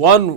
1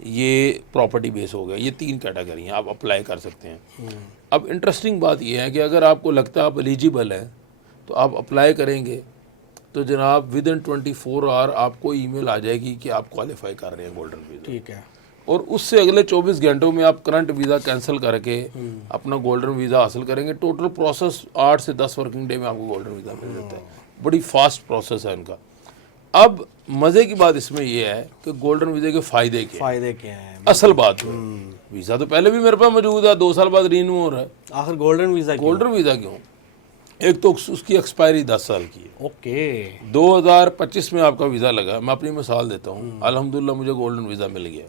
یہ پراپرٹی بیس ہو گیا. یہ 3 کیٹیگری ہیں, آپ اپلائی کر سکتے ہیں. اب انٹرسٹنگ بات یہ ہے کہ اگر آپ کو لگتا ہے آپ ایلیجیبل ہیں تو آپ اپلائی کریں گے تو جناب ود ان 24 آور آپ کو ای میل آ جائے گی کہ آپ کوالیفائی کر رہے ہیں گولڈن ویزا. ٹھیک ہے. اور اس سے اگلے 24 گھنٹوں میں آپ کرنٹ ویزا کینسل کر کے اپنا گولڈن ویزا حاصل کریں گے. ٹوٹل پروسیس 8 سے 10 ورکنگ ڈے میں آپ کو گولڈن ویزا مل جاتا ہے. بڑی فاسٹ پروسیس ہے ان کا. اب مزے کی بات اس میں یہ ہے کہ گولڈن ویزے کے فائدے کیا ہیں. اصل بات ہے ویزا تو پہلے بھی میرے پاس موجود ہے, 2 سال بعد رینیو ہو رہا ہے. آخر گولڈن ویزا کیوں؟ ایک تو اس کی ایکسپائری 10 سال کی ہے. اوکے. 2025 میں آپ کا ویزا لگا, میں اپنی مثال دیتا ہوں, الحمدللہ مجھے گولڈن ویزا مل گیا.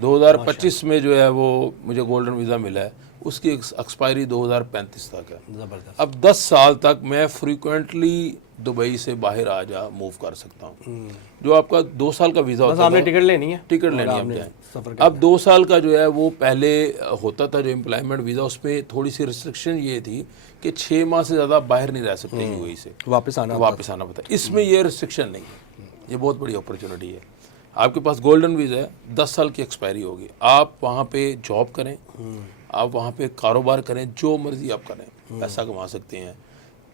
2025 میں جو ہے وہ مجھے گولڈن ویزا ملا ہے, اس کی ایکسپائری 2035 تک ہے. زبردست. اب 10 سال تک میں فریکوینٹلی دبئی سے باہر آ جا موو کر سکتا ہوں. جو آپ کا 2 سال کا ویزا ہوتا ہے, ٹکٹ لینی ہے, ٹکٹ لینی ہے جائیں. اب 2 سال کا جو ہے وہ پہلے ہوتا تھا جو امپلائمنٹ ویزا, اس پہ تھوڑی سی ریسٹرکشن یہ تھی کہ 6 ماہ سے زیادہ باہر نہیں رہ سکتے یو اے سے, واپس آنا پڑتا. اس میں یہ ریسٹرکشن نہیں ہے. یہ بہت بڑی اپرچونٹی ہے. آپ کے پاس گولڈن ویزا ہے, 10 سال کی ایکسپائری ہوگی, آپ وہاں پہ جاب کریں, آپ وہاں پہ کاروبار کریں, جو مرضی آپ کریں, پیسہ کما سکتے ہیں.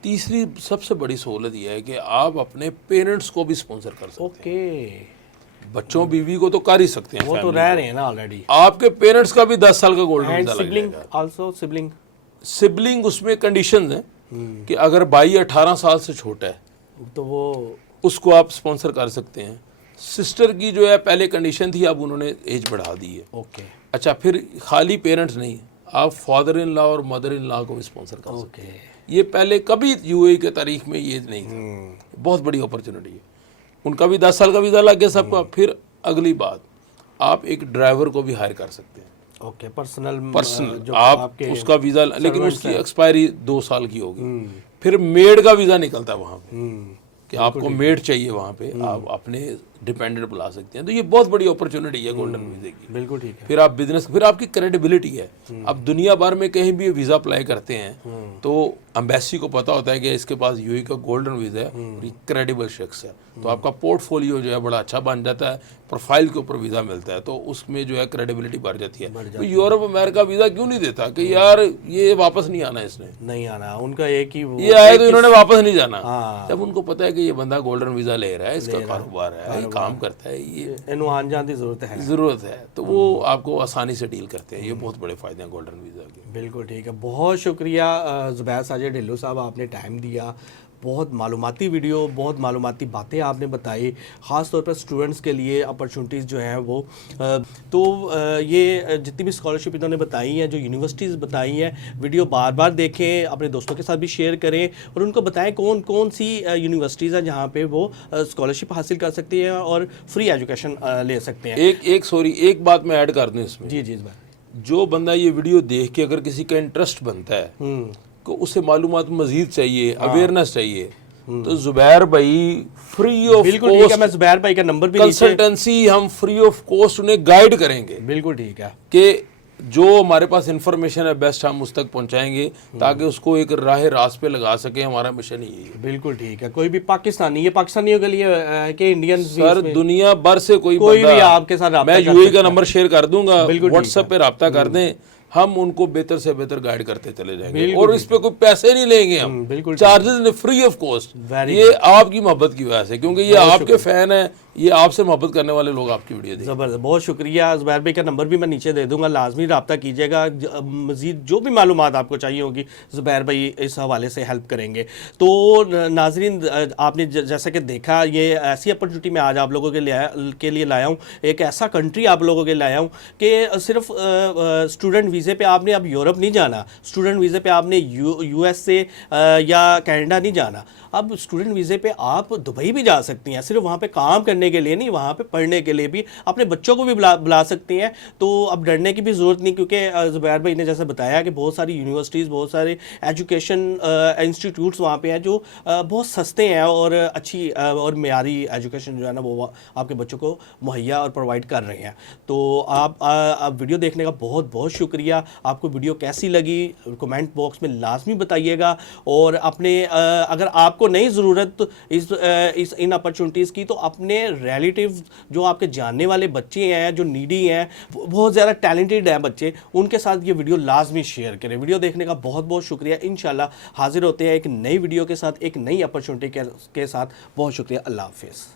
تیسری سب سے بڑی سہولت یہ ہے کہ آپ اپنے پیرنٹس کو بھی اسپانسر کر سکتے ہیں. بچوں بیوی کو تو کر ہی سکتے ہیں, وہ تو رہ رہے ہیں نا آلریڈی. آپ کے پیرنٹس کا بھی 10 سال کا گولڈن ویزا لگ جائے گا. سبلنگ اس میں کنڈیشنز ہیں کہ اگر بھائی 18 سال سے چھوٹا ہے تو وہ اس کو آپ اسپانسر کر سکتے ہیں. سسٹر کی جو ہے پہلے کنڈیشن تھی, اب انہوں نے ایج بڑھا دی ہے. اوکے. اچھا, پھر خالی پیرنٹس نہیں, آپ فادر ان لا اور مدر ان لا کو بھی اسپانسر کر سکتے ہیں. یہ پہلے کبھی یو اے کے تاریخ میں یہ نہیں تھا. بہت بڑی اپرچونٹی ہے. ان کا بھی 10 سال کا ویزا لگ گیا سب کا. پھر اگلی بات, آپ ایک ڈرائیور کو بھی ہائر کر سکتے ہیں. اوکے. پرسنل آپ اس کا ویزا, لیکن اس کی ایکسپائری 2 سال کی ہوگی. پھر میڈ کا ویزا نکلتا ہے وہاں پہ کہ آپ کو میڈ چاہیے وہاں پہ, آپ اپنے ڈیپینڈنٹ بلا سکتے ہیں. تو یہ بہت بڑی اپرچونٹی ہے گولڈن ویزے کی. بالکل ٹھیک ہے. پھر آپ بزنس, پھر آپ کی کریڈیبلٹی ہے. اب دنیا بھر میں کہیں بھی ویزا اپلائی کرتے ہیں تو امبیسی کو پتا ہوتا ہے کہ اس کے پاس یو اے کا گولڈن ویزا ہے, یہ کریڈیبل شخص ہے. تو آپ کا پورٹ فولیو جو ہے بڑا اچھا بن جاتا ہے, پروفائل کے اوپر ویزا ملتا ہے, تو اس میں جو ہے کریڈیبلٹی بڑھ جاتی ہے. تو یورپ امریکہ ویزا کیوں نہیں دیتا کہ یار یہ واپس نہیں آنا, اس نے نہیں آنا, ان کا ایک ہی یہ آئے تو انہوں نے واپس نہیں جانا. جب ان کو پتا ہے کہ یہ بندہ گولڈن ویزا لے رہا ہے, اس کا کاروبار ہے, یہ کام کرتا ہے, یہ آن جان کی ضرورت ہے, تو وہ آپ کو آسانی سے ڈیل کرتے ہیں. یہ بہت بڑے فائدے ہیں گولڈن ویزا کے. بالکل ٹھیک ہے. بہت شکریہ زبیر ساجد ڈھلو صاحب, آپ نے ٹائم دیا. بہت معلوماتی ویڈیو, بہت معلوماتی باتیں آپ نے بتائی, خاص طور پر اسٹوڈنٹس کے لیے اپرچونٹیز جو ہیں وہ. تو یہ جتنی بھی اسکالرشپ انہوں نے بتائی ہیں, جو یونیورسٹیز بتائی ہیں, ویڈیو بار بار دیکھیں, اپنے دوستوں کے ساتھ بھی شیئر کریں اور ان کو بتائیں کون کون سی یونیورسٹیز ہیں جہاں پہ وہ اسکالرشپ حاصل کر سکتی ہیں اور فری ایجوکیشن لے سکتے ہیں. ایک بات میں ایڈ کر دوں اس میں. جی. جو بندہ یہ ویڈیو دیکھ کے اگر کسی کا انٹرسٹ بنتا ہے کہ اسے معلومات مزید چاہیے, اویئرنیس چاہیے, تو زبیر بھائی فری آف کاسٹ, میں زبیر بھائی کا نمبر بھی کنسلٹنسی ہم فری آف کاسٹ انہیں گائیڈ کریں گے. بالکل ٹھیک ہے. کہ جو ہمارے پاس انفارمیشن ہے بیسٹ ہم اس تک پہنچائیں گے تاکہ اس کو ایک راہ راست پہ لگا سکیں. ہمارا مشن یہی ہے. بالکل ٹھیک ہے. کوئی بھی پاکستانی, یہ پاکستانیوں کے لیے کہ انڈین, سر دنیا بھر سے کوئی بھی آپ کے ساتھ رابطہ, میں یو اے کا نمبر شیئر کر دوں گا, واٹس ایپ پہ رابطہ کر دیں, ہم ان کو بہتر سے بہتر گائیڈ کرتے چلے جائیں گے. اور اس پہ کوئی پیسے نہیں لیں گے ہم, چارجز فری آف کاسٹ. یہ آپ کی محبت کی وجہ سے, کیونکہ یہ آپ کے فین ہیں, یہ آپ سے محبت کرنے والے لوگ آپ کی ویڈیو دیکھیں. زبردست. بہت شکریہ. زبیر بھائی کا نمبر بھی میں نیچے دے دوں گا, لازمی رابطہ کیجیے گا. مزید جو بھی معلومات آپ کو چاہیے ہوگی زبیر بھائی اس حوالے سے ہیلپ کریں گے. تو ناظرین, آپ نے جیسا کہ دیکھا, یہ ایسی اپرچونٹی میں آج آپ لوگوں کے لیے لایا ہوں, ایک ایسا کنٹری آپ لوگوں کے لایا ہوں کہ صرف اسٹوڈنٹ ویزے پہ آپ نے اب یورپ نہیں جانا, اسٹوڈنٹ ویزے پہ آپ نے یو ایس سے یا کینیڈا نہیں جانا. اب اسٹوڈنٹ ویزے پہ آپ دبئی بھی جا سکتی ہیں, صرف وہاں پہ کام کرنے کے لیے نہیں, وہاں پہ پڑھنے کے لیے بھی, اپنے بچوں کو بھی بلا سکتی ہیں. تو اب ڈرنے کی بھی ضرورت نہیں, کیونکہ زبیر بھائی نے جیسے بتایا کہ بہت ساری یونیورسٹیز, بہت سارے ایجوکیشن انسٹیٹیوٹس وہاں پہ ہیں جو بہت سستے ہیں اور اچھی اور معیاری ایجوکیشن جو ہے نا وہ آپ کے بچوں کو مہیا اور پرووائڈ کر رہے ہیں. تو آپ ویڈیو دیکھنے کا بہت بہت شکریہ. شکریہ. آپ کو ویڈیو کیسی لگی کمنٹ باکس میں لازمی بتائیے گا, اور اپنے اگر آپ کو نہیں ضرورت ان اپرچونٹیز کی تو اپنے ریلیٹیو جو آپ کے جاننے والے بچے ہیں جو نیڈی ہیں, بہت زیادہ ٹیلنٹڈ ہیں بچے, ان کے ساتھ یہ ویڈیو لازمی شیئر کریں. ویڈیو دیکھنے کا بہت بہت شکریہ. انشاءاللہ حاضر ہوتے ہیں ایک نئی ویڈیو کے ساتھ, ایک نئی اپرچونٹی کے ساتھ. بہت شکریہ. اللہ حافظ.